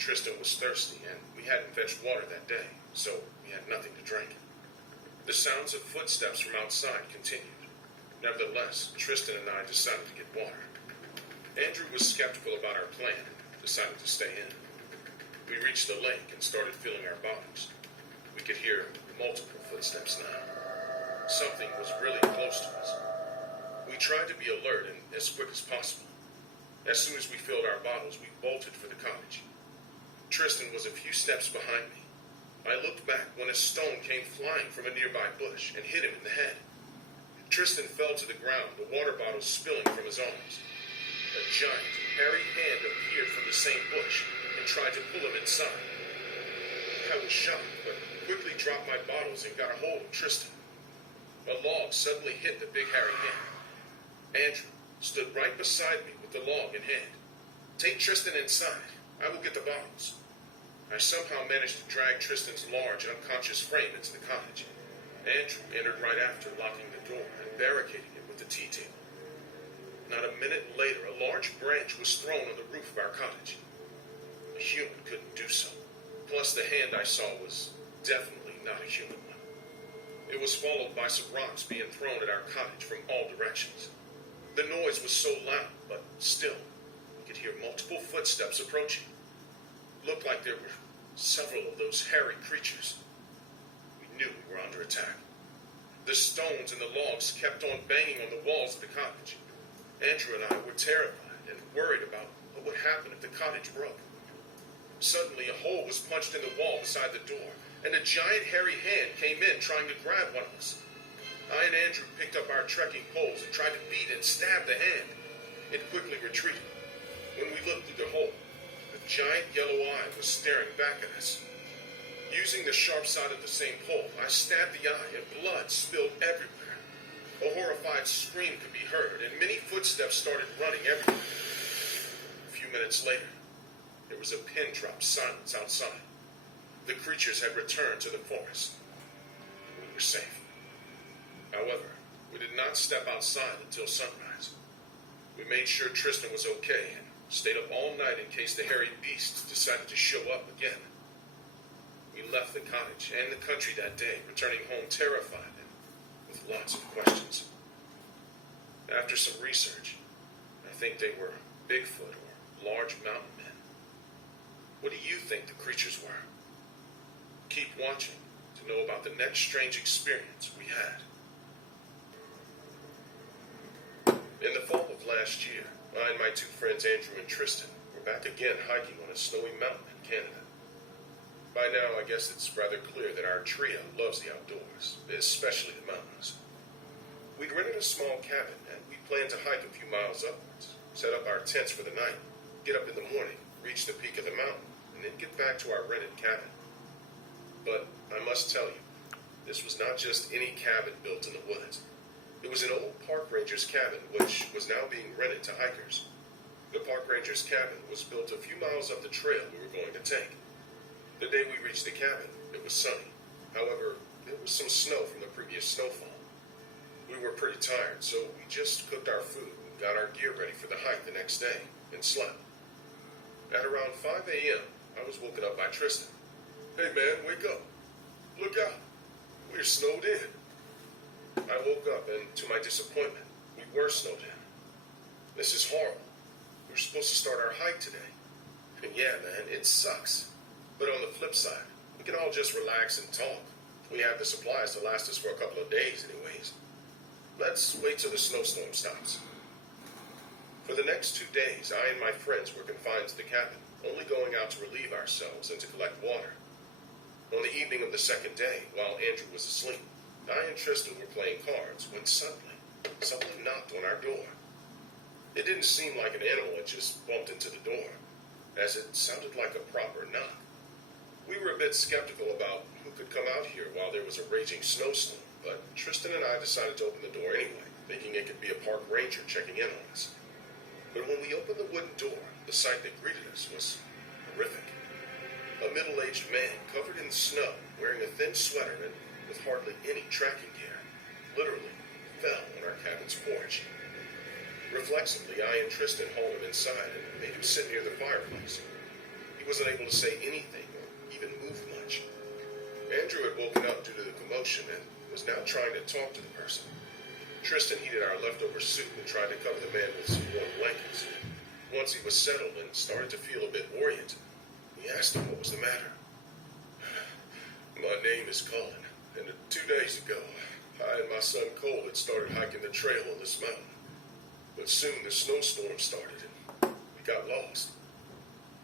Tristan was thirsty, and we hadn't fetched water that day, so we had nothing to drink. The sounds of footsteps from outside continued. Nevertheless, Tristan and I decided to get water. Andrew was skeptical about our plan and decided to stay in. We reached the lake and started filling our bottles. We could hear multiple footsteps now. Something was really close to us. We tried to be alert and as quick as possible. As soon as we filled our bottles, we bolted for the cottage. Tristan was a few steps behind me. I looked back when a stone came flying from a nearby bush and hit him in the head. Tristan fell to the ground, the water bottle spilling from his arms. A giant, hairy hand appeared from the same bush and tried to pull him inside. I was shocked, but quickly dropped my bottles and got a hold of Tristan. A log suddenly hit the big hairy hand. Andrew stood right beside me with the log in hand. "Take Tristan inside. I will get the bottles." I somehow managed to drag Tristan's large, unconscious frame into the cottage. Andrew entered right after, locking the door and barricading it with the tea table. Not a minute later, a large branch was thrown on the roof of our cottage. A human couldn't do so. Plus, the hand I saw was definitely not a human one. It was followed by some rocks being thrown at our cottage from all directions. The noise was so loud, but still, we could hear multiple footsteps approaching. Looked like there were several of those hairy creatures. We knew we were under attack. The stones and the logs kept on banging on the walls of the cottage. Andrew and I were terrified and worried about what would happen if the cottage broke. Suddenly, a hole was punched in the wall beside the door, and a giant hairy hand came in trying to grab one of us. I and Andrew picked up our trekking poles and tried to beat and stab the hand. It quickly retreated. When we looked through the hole, a giant yellow eye was staring back at us. Using the sharp side of the same pole, I stabbed the eye and blood spilled everywhere. A horrified scream could be heard, and many footsteps started running everywhere. A few minutes later, there was a pin-drop silence outside. The creatures had returned to the forest. We were safe. However, we did not step outside until sunrise. We made sure Tristan was okay and stayed up all night in case the hairy beasts decided to show up again. We left the cottage and the country that day, returning home terrified and with lots of questions. After some research, I think they were Bigfoot or large mountain men. What do you think the creatures were? Keep watching to know about the next strange experience we had. In the fall of last year, I and my two friends Andrew and Tristan were back again hiking on a snowy mountain in Canada. By now, I guess it's rather clear that our trio loves the outdoors, especially the mountains. We'd rented a small cabin, and we planned to hike a few miles upwards, set up our tents for the night, get up in the morning, reach the peak of the mountain, and then get back to our rented cabin. But I must tell you, this was not just any cabin built in the woods. It was an old park ranger's cabin, which was now being rented to hikers. The park ranger's cabin was built a few miles up the trail we were going to take. The day we reached the cabin, it was sunny. However, there was some snow from the previous snowfall. We were pretty tired, so we just cooked our food and got our gear ready for the hike the next day, and slept. At around 5 a.m., I was woken up by Tristan. "Hey man, wake up. Look out. We're snowed in." I woke up, and to my disappointment, we were snowed in. "This is horrible. We were supposed to start our hike today." And yeah, man, it sucks. But on the flip side, we can all just relax and talk. We have the supplies to last us for a couple of days anyways. Let's wait till the snowstorm stops. For the next 2 days, I and my friends were confined to the cabin, only going out to relieve ourselves and to collect water. On the evening of the second day, while Andrew was asleep, I and Tristan were playing cards when suddenly, someone knocked on our door. It didn't seem like an animal had just bumped into the door, as it sounded like a proper knock. We were a bit skeptical about who could come out here while there was a raging snowstorm, but Tristan and I decided to open the door anyway, thinking it could be a park ranger checking in on us. But when we opened the wooden door, the sight that greeted us was horrific. A middle-aged man covered in snow, wearing a thin sweater and with hardly any tracking gear, literally fell on our cabin's porch. Reflexively, I and Tristan hauled him inside and made him sit near the fireplace. He wasn't able to say anything or even move much. Andrew had woken up due to the commotion and was now trying to talk to the person. Tristan heated our leftover soup and tried to cover the man with some warm blankets. Once he was settled and started to feel a bit oriented, we asked him what was the matter. My name is Colin, and 2 days ago, I and my son Cole had started hiking the trail on this mountain. But soon the snowstorm started and we got lost.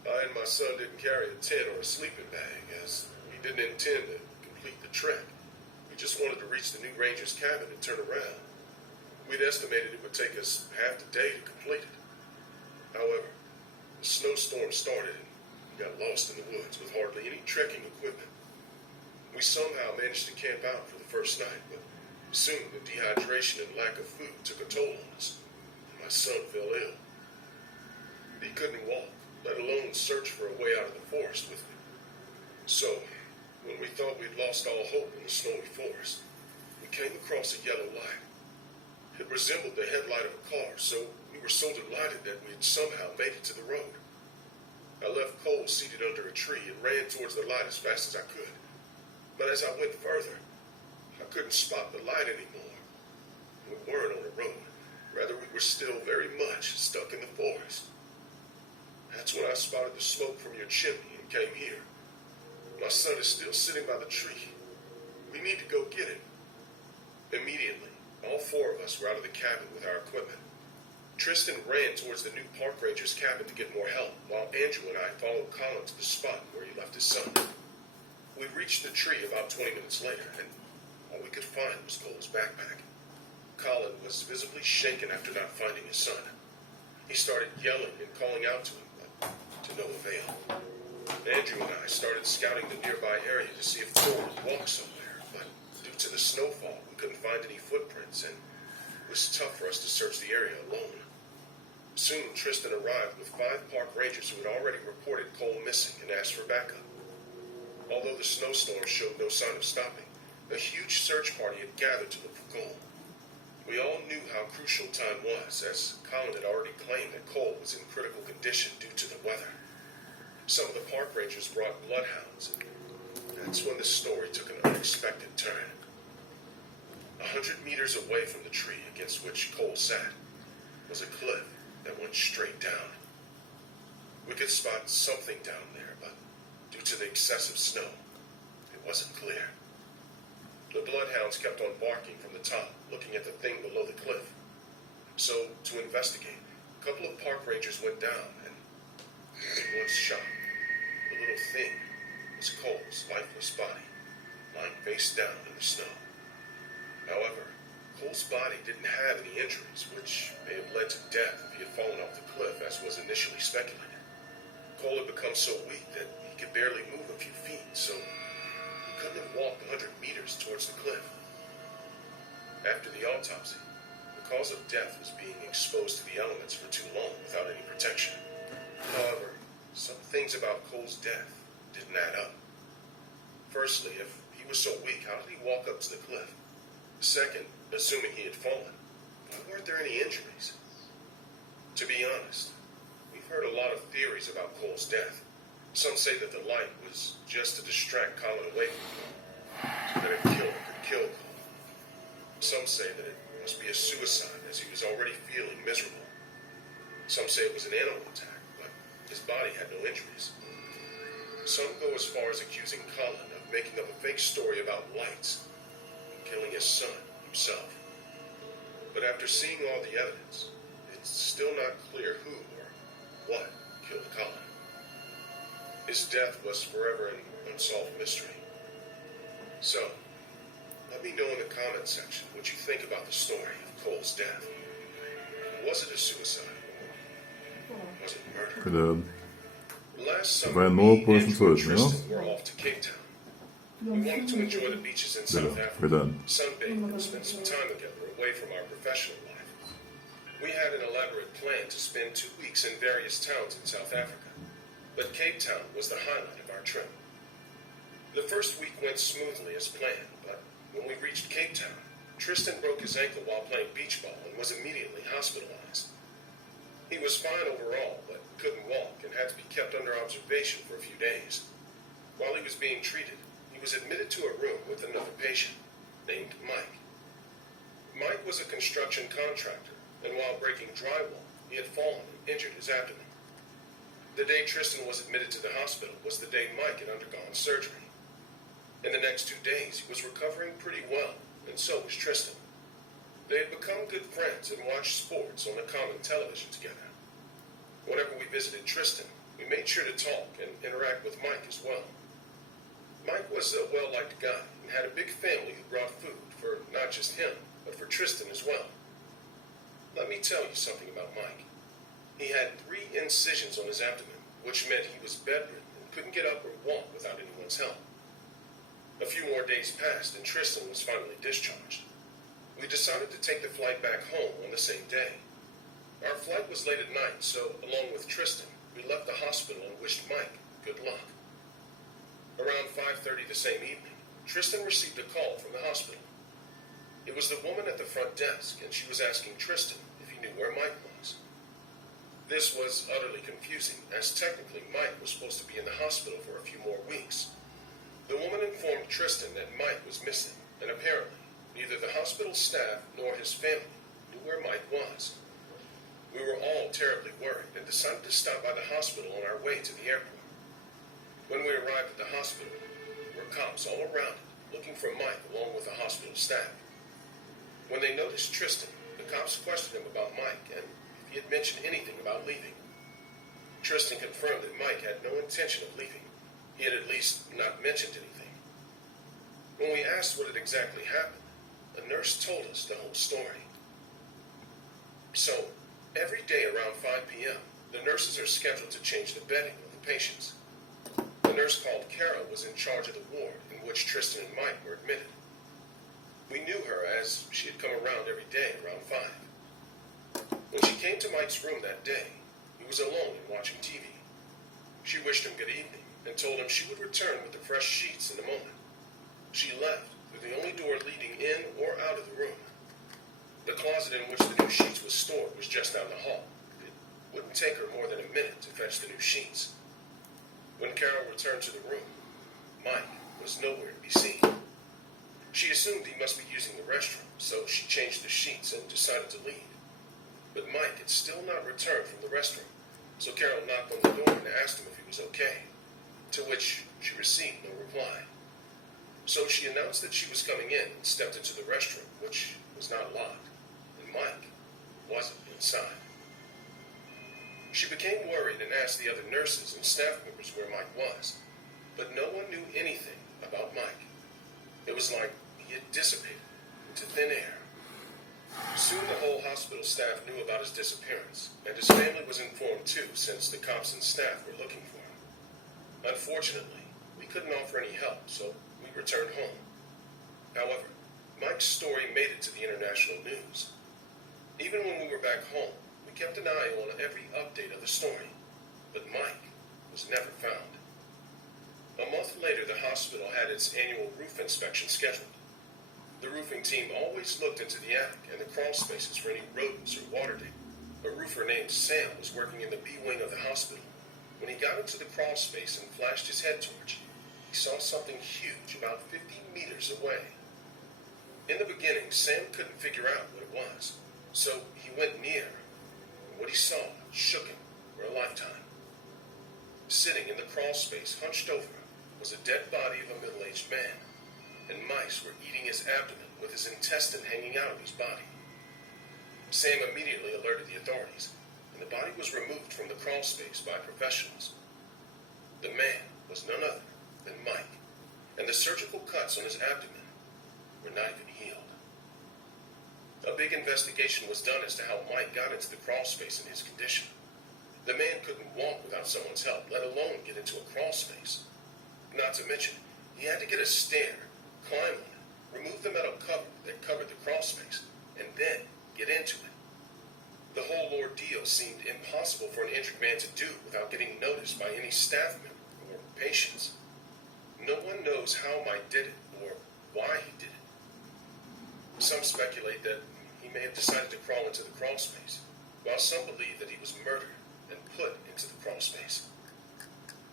I and my son didn't carry a tent or a sleeping bag, as we didn't intend to complete the trek. We just wanted to reach the new ranger's cabin and turn around. We'd estimated it would take us half the day to complete it. However, the snowstorm started and we got lost in the woods with hardly any trekking equipment. We somehow managed to camp out for the first night, but soon the dehydration and lack of food took a toll on us. My son fell ill. He couldn't walk, let alone search for a way out of the forest with me. So, when we thought we'd lost all hope in the snowy forest, we came across a yellow light. It resembled the headlight of a car, so we were so delighted that we had somehow made it to the road. I left Cole seated under a tree and ran towards the light as fast as I could. But as I went further, I couldn't spot the light anymore. We weren't on a road. Rather, we were still very much stuck in the forest. That's when I spotted the smoke from your chimney and came here. My son is still sitting by the tree. We need to go get him. Immediately, all 4 of us were out of the cabin with our equipment. Tristan ran towards the new park ranger's cabin to get more help, while Andrew and I followed Colin to the spot where he left his son. We reached the tree about 20 minutes later, and all we could find was Cole's backpack. Colin was visibly shaken after not finding his son. He started yelling and calling out to him, but to no avail. Andrew and I started scouting the nearby area to see if Cole had walked somewhere, but due to the snowfall, we couldn't find any footprints, and it was tough for us to search the area alone. Soon, Tristan arrived with 5 park rangers who had already reported Cole missing and asked for backup. Although the snowstorm showed no sign of stopping, a huge search party had gathered to look for Cole. We all knew how crucial time was, as Colin had already claimed that Cole was in critical condition due to the weather. Some of the park rangers brought bloodhounds, and that's when the story took an unexpected turn. 100 meters away from the tree against which Cole sat was a cliff that went straight down. We could spot something down there, but due to the excessive snow, it wasn't clear. The bloodhounds kept on barking from the top, looking at the thing below the cliff. So, to investigate, a couple of park rangers went down, and everyone's shocked. The little thing was Cole's lifeless body, lying face down in the snow. However, Cole's body didn't have any injuries, which may have led to death if he had fallen off the cliff, as was initially speculated. Cole had become so weak that he could barely move a few feet, so he couldn't have walked 100 meters towards the cliff. After the autopsy, the cause of death was being exposed to the elements for too long without any protection. However, some things about Cole's death didn't add up. Firstly, if he was so weak, how did he walk up to the cliff? Second, assuming he had fallen, why weren't there any injuries? To be honest, we've heard a lot of theories about Cole's death. Some say that the light was just to distract Colin away from Cole, that a killer could kill Cole. Some say that it must be a suicide, as he was already feeling miserable. Some say it was an animal attack, but his body had no injuries. Some go as far as accusing Colin of making up a fake story about lights and killing his son himself. But after seeing all the evidence, it's still not clear who or what killed Colin. His death was forever an unsolved mystery. So, let me know in the comment section what you think about the story of Cole's death. Was it a suicide? Or was it murder? Last summer, me, Andrew, and Tristan were off to Cape Town. We wanted to enjoy the beaches in South Africa, sunbathe, and spend some time together away from our professional life. We had an elaborate plan to spend 2 weeks in various towns in South Africa, but Cape Town was the highlight of our trip. The first week went smoothly as planned, but when we reached Cape Town, Tristan broke his ankle while playing beach ball and was immediately hospitalized. He was fine overall, but couldn't walk and had to be kept under observation for a few days. While he was being treated, he was admitted to a room with another patient, named Mike. Mike was a construction contractor, and while breaking drywall, he had fallen and injured his abdomen. The day Tristan was admitted to the hospital was the day Mike had undergone surgery. In the next 2 days, he was recovering pretty well, and so was Tristan. They had become good friends and watched sports on the common television together. Whenever we visited Tristan, we made sure to talk and interact with Mike as well. Mike was a well-liked guy and had a big family who brought food for not just him, but for Tristan as well. Let me tell you something about Mike. He had 3 incisions on his abdomen, which meant he was bedridden and couldn't get up or walk without anyone's help. A few more days passed and Tristan was finally discharged. We decided to take the flight back home on the same day. Our flight was late at night, so along with Tristan, we left the hospital and wished Mike good luck. Around 5:30 the same evening, Tristan received a call from the hospital. It was the woman at the front desk, and she was asking Tristan if he knew where Mike was. This was utterly confusing, as technically Mike was supposed to be in the hospital for a few more weeks. The woman informed Tristan that Mike was missing, and apparently neither the hospital staff nor his family knew where Mike was. We were all terribly worried and decided to stop by the hospital on our way to the airport. When we arrived at the hospital, there were cops all around it, looking for Mike along with the hospital staff. When they noticed Tristan, the cops questioned him about Mike and if he had mentioned anything about leaving. Tristan confirmed that Mike had no intention of leaving. He had at least not mentioned anything. When we asked what had exactly happened, a nurse told us the whole story. So, every day around 5 p.m., the nurses are scheduled to change the bedding of the patients. The nurse called Carol was in charge of the ward in which Tristan and Mike were admitted. We knew her as she had come around every day around 5. When she came to Mike's room that day, he was alone and watching TV. She wished him good evening and told him she would return with the fresh sheets in a moment. She left through the only door leading in or out of the room. The closet in which the new sheets was stored was just down the hall. It wouldn't take her more than a minute to fetch the new sheets. When Carol returned to the room, Mike was nowhere to be seen. She assumed he must be using the restroom, so she changed the sheets and decided to leave. But Mike had still not returned from the restroom, so Carol knocked on the door and asked him if he was okay, to which she received no reply. So she announced that she was coming in and stepped into the restroom, which was not locked, and Mike wasn't inside. She became worried and asked the other nurses and staff members where Mike was, but no one knew anything about Mike. It was like he had dissipated into thin air. Soon the whole hospital staff knew about his disappearance, and his family was informed too, since the cops and staff were looking for him. Unfortunately, we couldn't offer any help, so we returned home. However, Mike's story made it to the international news. Even when we were back home, we kept an eye on every update of the story, but Mike was never found. A month later, the hospital had its annual roof inspection scheduled. The roofing team always looked into the attic and the crawl spaces for any rodents or water damage. A roofer named Sam was working in the B wing of the hospital. When he got into the crawl space and flashed his head torch, he saw something huge about 50 meters away. In the beginning, Sam couldn't figure out what it was, so he went near, and what he saw shook him for a lifetime. Sitting in the crawl space, hunched over, was a dead body of a middle-aged man, and mice were eating his abdomen with his intestine hanging out of his body. Sam immediately alerted the authorities, and the body was removed from the crawl space by professionals. The man was none other than Mike, and the surgical cuts on his abdomen were not even healed. A big investigation was done as to how Mike got into the crawl space in his condition. The man couldn't walk without someone's help, let alone get into a crawl space. Not to mention, he had to get a stair, climb on it, remove the metal cover that covered the crawl space, and then get into it. The whole ordeal seemed impossible for an injured man to do without getting noticed by any staff member or patients. No one knows how Mike did it or why he did it. Some speculate that he may have decided to crawl into the crawl space, while some believe that he was murdered and put into the crawl space.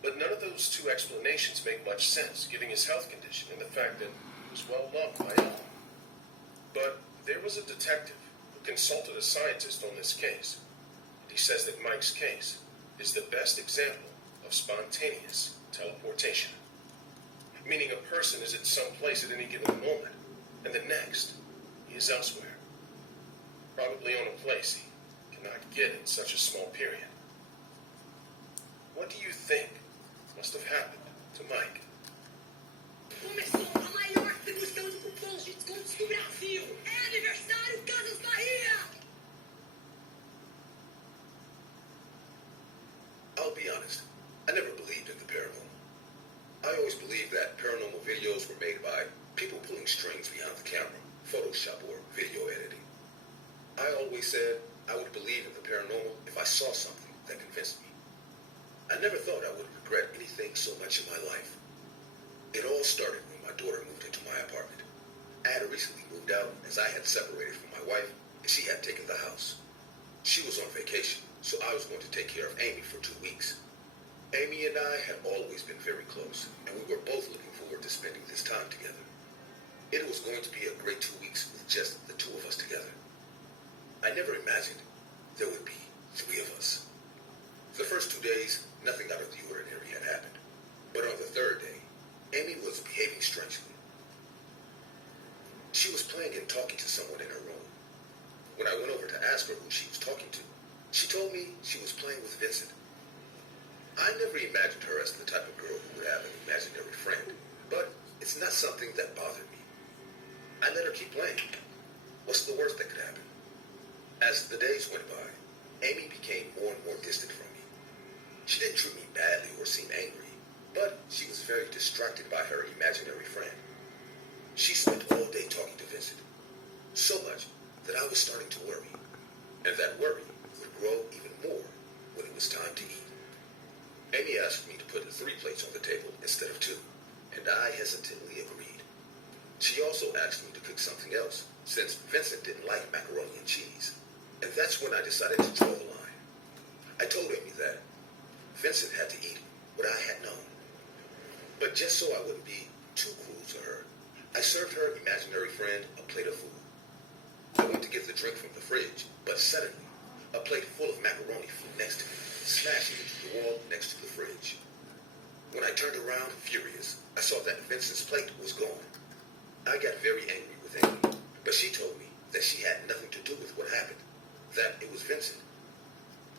But none of those two explanations make much sense, given his health condition and the fact that he was well loved by all. But there was a detective who consulted a scientist on this case, and he says that Mike's case is the best example of spontaneous teleportation. Meaning a person is at some place at any given moment, and the next, he is elsewhere. Probably on a place he cannot get in such a small period. What do you think must have happened to Mike? Começou a maior distribuição de cupons de descontos do Brasil. É aniversário Casas Bahia! I'll be honest, I never believed in the paranormal. I always believed that paranormal videos were made by people pulling strings behind the camera, Photoshop or video editing. I always said I would believe in the paranormal if I saw something that convinced me. I never thought I would regret anything so much in my life. It all started when my daughter moved into my apartment. I had recently moved out as I had separated from my wife and she had taken the house. She was on vacation, so I was going to take care of Amy for 2 weeks. Amy and I had always been very close, and we were both looking forward to spending this time together. It was going to be a great 2 weeks with just the two of us together. I never imagined there would be 3 of us. The first 2 days, nothing out of the ordinary had happened. But on the 3rd day, Amy was behaving strangely. She was playing and talking to someone in her room. When I went over to ask her who she was talking to, she told me she was playing with Vincent. I never imagined her as the type of girl who would have an imaginary friend, but it's not something that bothered me. I let her keep playing. What's the worst that could happen? As the days went by, Amy became more and more distant from me. She didn't treat me badly or seem angry, but she was very distracted by her imaginary friend. She spent all day talking to Vincent, so much that I was starting to worry, and that worry would grow even more when it was time to eat. Amy asked me to put 3 plates on the table instead of 2, and I hesitantly agreed. She also asked me to cook something else, since Vincent didn't like macaroni and cheese, and that's when I decided to draw the line. I told Amy that Vincent had to eat what I had known. But just so I wouldn't be too cruel to her, I served her imaginary friend a plate of food. I went to get the drink from the fridge, but suddenly, a plate full of macaroni flew next to me, smashing into the wall next to the fridge. When I turned around, furious, I saw that Vincent's plate was gone. I got very angry with Amy, but she told me that she had nothing to do with what happened, that it was Vincent.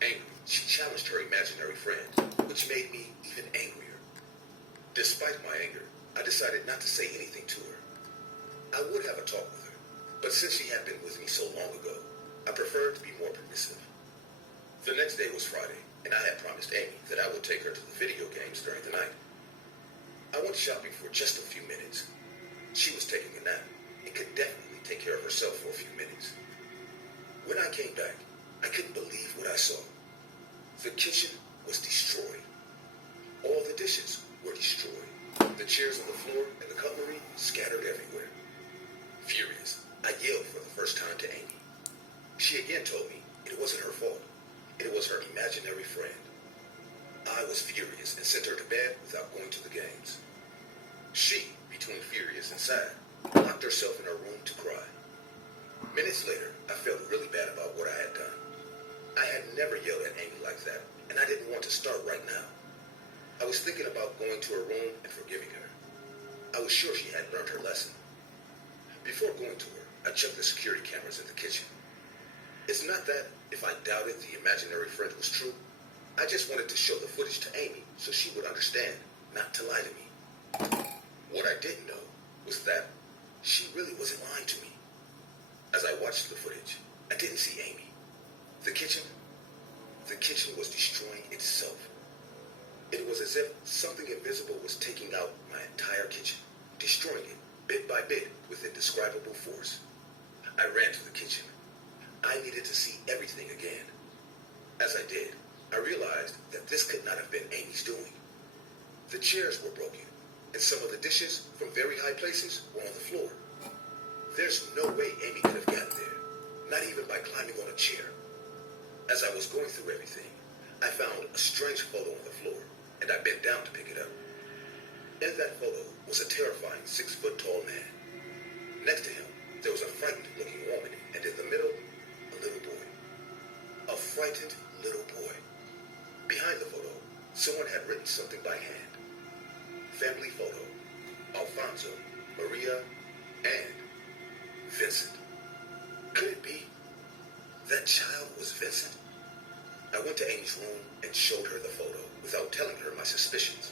Angry, she challenged her imaginary friend, which made me even angrier. Despite my anger, I decided not to say anything to her. I would have a talk with her, but since she had been with me so long ago, I preferred to be more permissive. The next day was Friday, and I had promised Amy that I would take her to the video games during the night. I went shopping for just a few minutes. She was taking a nap and could definitely take care of herself for a few minutes. When I came back, I couldn't believe what I saw. The kitchen was destroyed. All the dishes were destroyed. The chairs on the floor and the cutlery scattered everywhere. Furious, I yelled for the first time to Amy. She again told me it wasn't her fault. It was her imaginary friend. I was furious and sent her to bed without going to the games. She, between furious and sad, locked herself in her room to cry. Minutes later, I felt really bad about what I had done. I had never yelled at Amy like that, and I didn't want to start right now. I was thinking about going to her room and forgiving her. I was sure she had learned her lesson. Before going to her, I checked the security cameras in the kitchen. It's not that if I doubted the imaginary friend was true, I just wanted to show the footage to Amy so she would understand not to lie to me. What I didn't know was that she really wasn't lying to me. As I watched the footage, I didn't see Amy. The kitchen was destroying itself. It was as if something invisible was taking out my entire kitchen, destroying it bit by bit with indescribable force. I ran to the kitchen. I needed to see everything again. As I did, I realized that this could not have been Amy's doing. The chairs were broken, and some of the dishes from very high places were on the floor. There's no way Amy could have gotten there, not even by climbing on a chair. As I was going through everything, I found a strange photo on the floor, and I bent down to pick it up. In that photo was a terrifying 6-foot-tall man. Next to him, there was a frightened-looking woman, and in the middle, a little boy. A frightened little boy. Behind the photo, someone had written something by hand. Family photo, Alfonso, Maria, and Vincent. Could it be that child was Vincent? I went to Amy's room and showed her the photo without telling her my suspicions.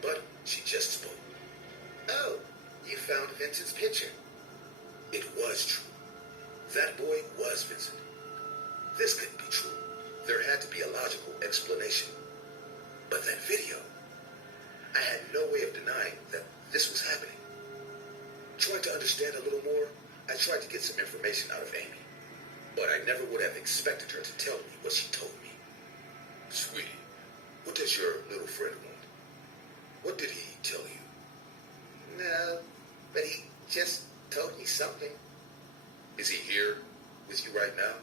But she just spoke. Oh, you found Vincent's picture. It was true. That boy was Vincent. This couldn't be true. There had to be a logical explanation. But that video, I had no way of denying that this was happening. Trying to understand a little more, I tried to get some information out of Amy. But I never would have expected her to tell me what she told me. Sweetie, what does your little friend want? What did he tell you? No, but he just told me something. Is he here with you right now?